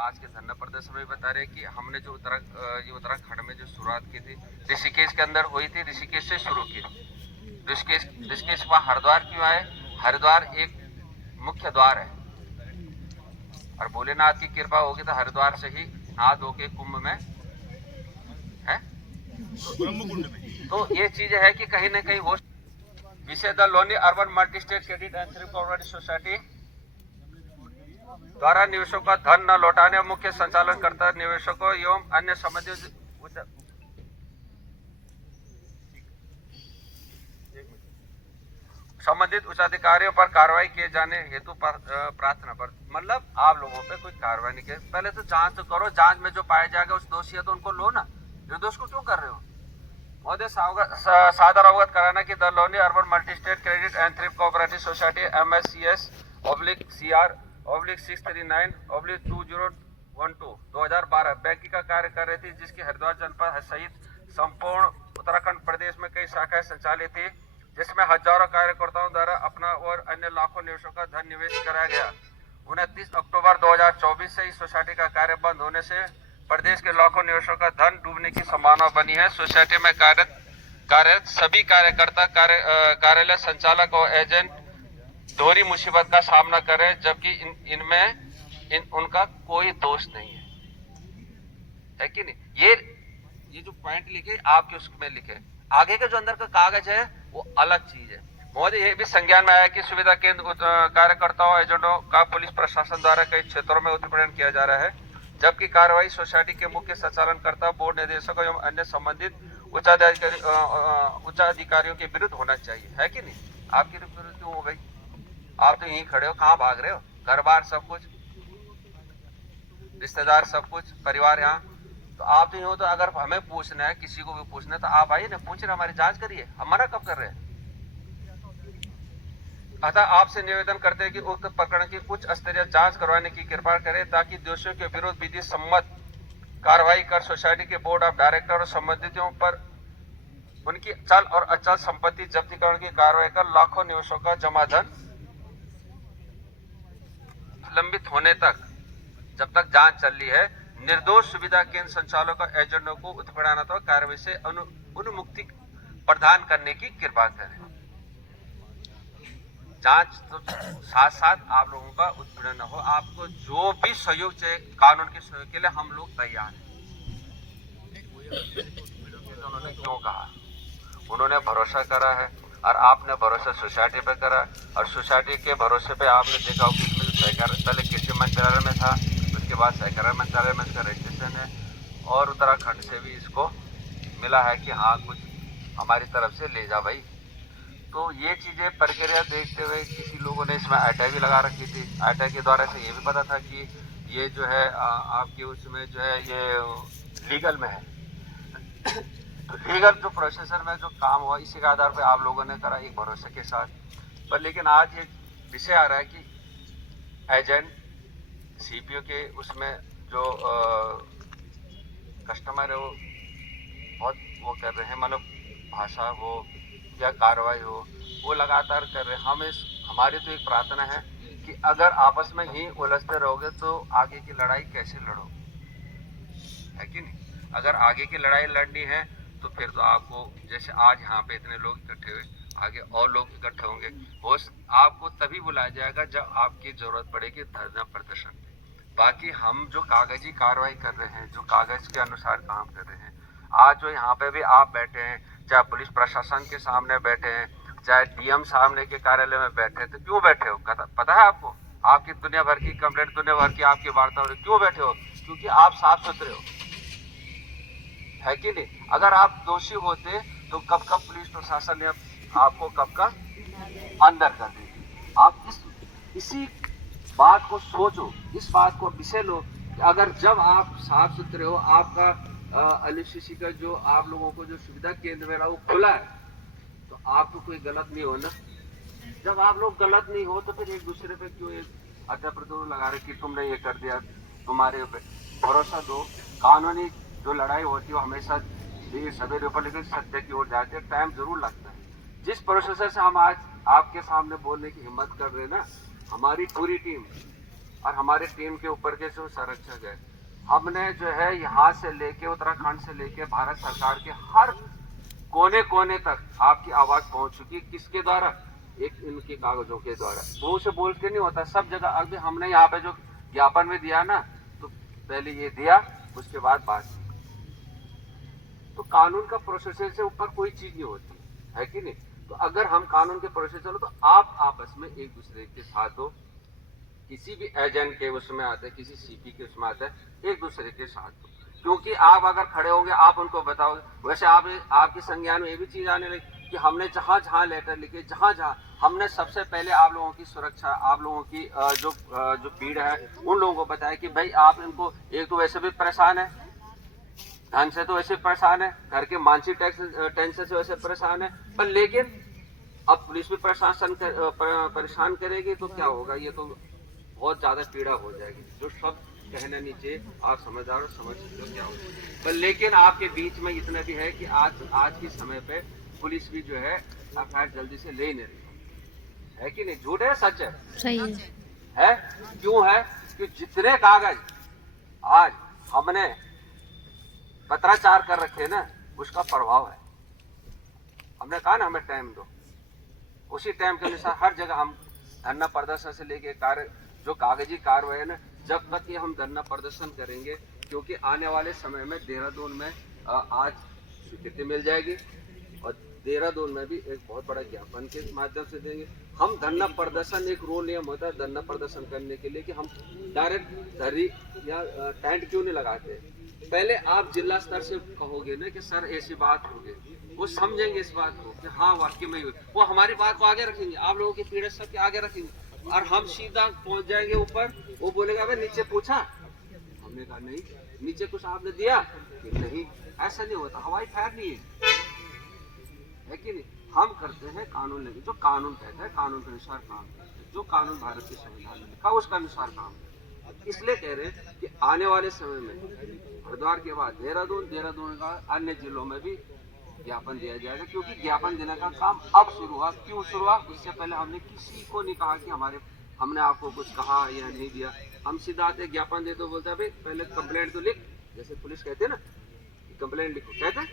आज के धरना प्रदर्शन में बता रहे कि हमने जो उत्तराखंड में जो शुरुआत की थी ऋषिकेश के अंदर हुई थी, ऋषिकेश से शुरू की। ऋषिकेश वहाँ हरिद्वार क्यों आए? हरिद्वार एक मुख्य द्वार है और भोलेनाथ की कृपा होगी तो हरिद्वार से ही नहा धो के कुंभ में है तो ये चीज है कि कहीं ना कहीं वो विषय the Loni urban multi state credit and thrift cooperative society द्वारा निवेशकों का धन न लौटाने, मुख्य संचालनकर्ता निवेशकों एवं अन्य संबंधित उच्चाधिकारियों पर कार्रवाई किए जाने हेतु प्रार्थना पर, मतलब आप लोगों पे कोई कार्रवाई नहीं की, पहले तो जांच तो करो, जांच में जो पाया जाएगा उस दोषी है तो उनको लो ना, निर्दोष को क्यों कर रहे हो? महोदय सादर अवगत कराना कि the Loni urban multi state credit and thrift cooperative society MSCS/CR/639/2012 bank का कार्य कर रही थी, जिसकी हरिद्वार जनपद सहित संपूर्ण उत्तराखंड प्रदेश में कई शाखाएं संचालित थी, जिसमें हजारों कार्यकर्ताओं द्वारा अपना और अन्य लाखों निवेशकों का धन निवेश कराया गया। 29 अक्टूबर 2024 से इस सोसाइटी का कार्य बंद होने से प्रदेश के लाखों निवेशकों का धन डूबने की संभावना बनी है। सोसाइटी में कार्यरत सभी कार्यकर्ता, कार्यालय संचालक और एजेंट दोहरी मुसीबत का सामना कर रहे हैं, जबकि उनका कोई दोष नहीं है कि नहीं? ये जो पॉइंट लिखे आपके उसमें लिखे, आगे के जो अंदर का कागज है वो अलग चीज है। महोदय ये भी संज्ञान में आया कि सुविधा केंद्र कार्यकर्ताओं एजेंटों का पुलिस प्रशासन द्वारा कई क्षेत्रों में उत्पीड़न किया जा रहा है, जबकि कार्रवाई सोसाइटी के मुख्य संचालनकर्ता, बोर्ड निदेशकों एवं अन्य संबंधित उच्चाधिकारियों के विरुद्ध होना चाहिए, है कि नहीं? आपके विरुद्ध क्यों हो भाई? आप तो यहीं खड़े हो, कहाँ भाग रहे हो? घर बार सब कुछ, रिश्तेदार सब कुछ, परिवार यहाँ, तो आप तो यूं, तो अगर हमें पूछना है, किसी को भी पूछना है तो आप आइए ना, पूछ रहे, हमारी जांच करिए, हम मना कब कर रहे हैं? अतः आपसे निवेदन करते हैं कि उक्त प्रकरण की उच्च स्तरीय जांच करवाने की कृपा करें, ताकि दोषियों के विरुद्ध विधि सम्मत कार्रवाई कर सोसाइटी के बोर्ड ऑफ डायरेक्टर और संबंधितों पर उनकी चल और अचल संपत्ति जब्तीकरण की कार्रवाई कर लाखों निवेशकों का जमा धन लंबित होने तक, जब तक जांच चल रही है, निर्दोष सुविधा केंद्र संचालकों का एजेंटों को उत्पीड़नात्मक कार्रवाई से उन्मुक्ति प्रदान करने की कृपा करें। जांच तो साथ साथ आप लोगों का उत्पीड़न न हो, आपको जो भी सहयोग चाहिए कानून के सहयोग के लिए हम लोग तैयार हैं। उन्होंने क्यों कहा? उन्होंने भरोसा करा है और आपने भरोसा सोसाइटी पे करा, और सोसाइटी के भरोसे पे आपने देखा हो कि पहले कृषि मंत्रालय में था, उसके बाद सहकारिता मंत्रालय में इसका रजिस्ट्रेशन है, और उत्तराखंड से भी इसको मिला है कि हाँ कुछ हमारी तरफ से ले जा भाई। तो ये चीज़ें प्रक्रिया देखते हुए किसी लोगों ने इसमें आईटीआई भी लगा रखी थी। आईटीआई के द्वारा से ये भी पता था कि ये जो है आपके उसमें जो है ये लीगल में है। तो लीगल जो प्रोसेसर में जो काम हुआ, इसी के आधार पर आप लोगों ने करा एक भरोसे के साथ। पर लेकिन आज ये विषय आ रहा है कि एजेंट सीपीओ के उसमें जो कस्टमर है वो बहुत वो कर रहे हैं, मतलब भाषा हो या कार्रवाई हो वो लगातार कर रहे हैं। हमारी तो एक प्रार्थना है कि अगर आपस में ही उलझते रहोगे तो आगे की लड़ाई कैसे लड़ोगे, है कि नहीं? अगर आगे की लड़ाई लड़नी है तो फिर तो आपको, जैसे आज यहाँ पे इतने लोग इकट्ठे हुए, आगे और लोग इकट्ठे होंगे, आपको तभी बुलाया जाएगा जब आपकी जरूरत पड़ेगी धरना प्रदर्शन। बाकी हम जो कागजी कार्रवाई कर रहे हैं, जो कागज के अनुसार काम कर रहे हैं, आज जो यहाँ पे भी आप बैठे हैं, चाहे पुलिस प्रशासन के सामने बैठे हैं, चाहे डीएम सामने के कार्यालय में बैठे हैं, तो क्यों बैठे हो? पता है आपको? आपकी दुनिया भर की कंप्लेंट, दुनिया भर की आपकी वार्ता हो रही, क्यों बैठे हो? क्योंकि आप साफ सुथरे हो, है कि नहीं? अगर आप दोषी होते तो कब पुलिस प्रशासन ने आपको कब अंदर कर देती। आप इसी बात को सोचो, इस बात को विषय लो कि अगर जब आप साफ सुथरे हो, आपका LCC का जो आप लोगों को जो सुविधा केंद्र में वो खुला है, तो आपको कोई गलत नहीं हो ना। जब आप लोग गलत नहीं हो तो फिर एक दूसरे पे क्यों एक अड्डा लगा रहे कि तुमने ये कर दिया, तुम्हारे भरोसा दो। कानूनी जो लड़ाई होती है वो हमेशा देर सवेरे ऊपर, लेकिन सत्य की ओर जाते हैं, टाइम जरूर लगता है। जिस प्रोसेसर से हम आज आपके सामने बोलने की हिम्मत कर रहे हैं ना, हमारी पूरी टीम और हमारे टीम के ऊपर के जो संरक्षक है, हमने जो है यहाँ से लेके उत्तराखंड से लेके भारत सरकार के हर कोने कोने तक आपकी आवाज पहुंच चुकी है। किसके द्वारा? एक इनके कागजों के द्वारा। मुंह से बोल के नहीं होता, सब जगह। अभी हमने यहाँ पे जो ज्ञापन में दिया ना, तो पहले ये दिया, उसके बाद बात की। तो कानून का प्रोसेस से ऊपर कोई चीज नहीं होती है कि नहीं? तो अगर हम कानून के प्रोसेस चलो, तो आप आपस में एक दूसरे के साथ हो, किसी भी एजेंट के उसमें आते हैं, किसी सीपी के उसमें आते हैं, एक दूसरे के साथ हो। क्योंकि आप अगर खड़े होंगे, आप उनको बताओगे। वैसे आपके संज्ञान में ये भी चीज आने लगी कि हमने जहां जहां लेटर लिखे, जहां जहां हमने सबसे पहले आप लोगों की सुरक्षा, आप लोगों की जो पीड़ है, उन लोगों को बताया कि भाई आप इनको, एक तो वैसे भी परेशान है, धन से तो वैसे परेशान है, घर के मानसिक टेंशन से वैसे परेशान है, पर लेकिन अब पुलिस भी परेशान करेगी तो क्या होगा? ये तो बहुत ज्यादा पीड़ा हो जाएगी। जो सब कहना नीचे, आप समझदार समझ सकते हो क्या होगा। पर लेकिन आपके बीच में इतना भी है कि आज के समय पे पुलिस भी जो है एफआईआर जल्दी से ले नहीं रही है कि नहीं? झूठ है, सच है? सही है। क्यों है? कि जितने कागज आज हमने पत्राचार कर रखे ना, उसका प्रभाव है। हमने कहा ना हमें टाइम दो, उसी टाइम के अनुसार हर जगह हम धरना प्रदर्शन से लेके जो कागजी कार्रवाई है ना, जब तक ये हम धरना प्रदर्शन करेंगे, क्योंकि आने वाले समय में देहरादून में आज स्वीकृति मिल जाएगी और देहरादून में भी एक बहुत बड़ा ज्ञापन के माध्यम से देंगे। हम धरना प्रदर्शन, एक रूल नियम होता है धरना प्रदर्शन करने के लिए कि हम डायरेक्ट धरनी या टेंट क्यों नहीं लगाते। पहले आप जिला स्तर से कहोगे ना कि सर ऐसी बात होगी, वो समझेंगे इस बात को कि हाँ वाकई में हुई, वो हमारी बात को आगे रखेंगे, आप लोगों की पीड़ा सबके आगे रखेंगे, और हम सीधा पहुंच जाएंगे ऊपर। वो बोलेगा भाई नीचे पूछा, हमने कहा नहीं, नीचे कुछ आपने दिया कि नहीं। ऐसा नहीं होता, हवाई फायर नहीं है कि नहीं? हम करते हैं कानून लेके, जो कानून कहता है कानून के अनुसार काम करते हैं, जो कानून भारत के संविधान में लिखा उसका अनुसार काम करते हैं। इसलिए कह रहे हैं कि आने वाले समय में हरिद्वार के बाद देहरादून का अन्य जिलों में भी ज्ञापन दिया जाएगा, क्योंकि ज्ञापन देने का काम अब शुरू हुआ। क्यों शुरू हुआ? इससे पहले हमने किसी को नहीं कहा कि हमने आपको कुछ कहा या नहीं दिया। हम सीधा आते ज्ञापन दे तो बोलते हैं भाई पहले कंप्लेंट तो लिख, जैसे पुलिस कहते हैं ना, कंप्लेंट लिखो, कहते हैं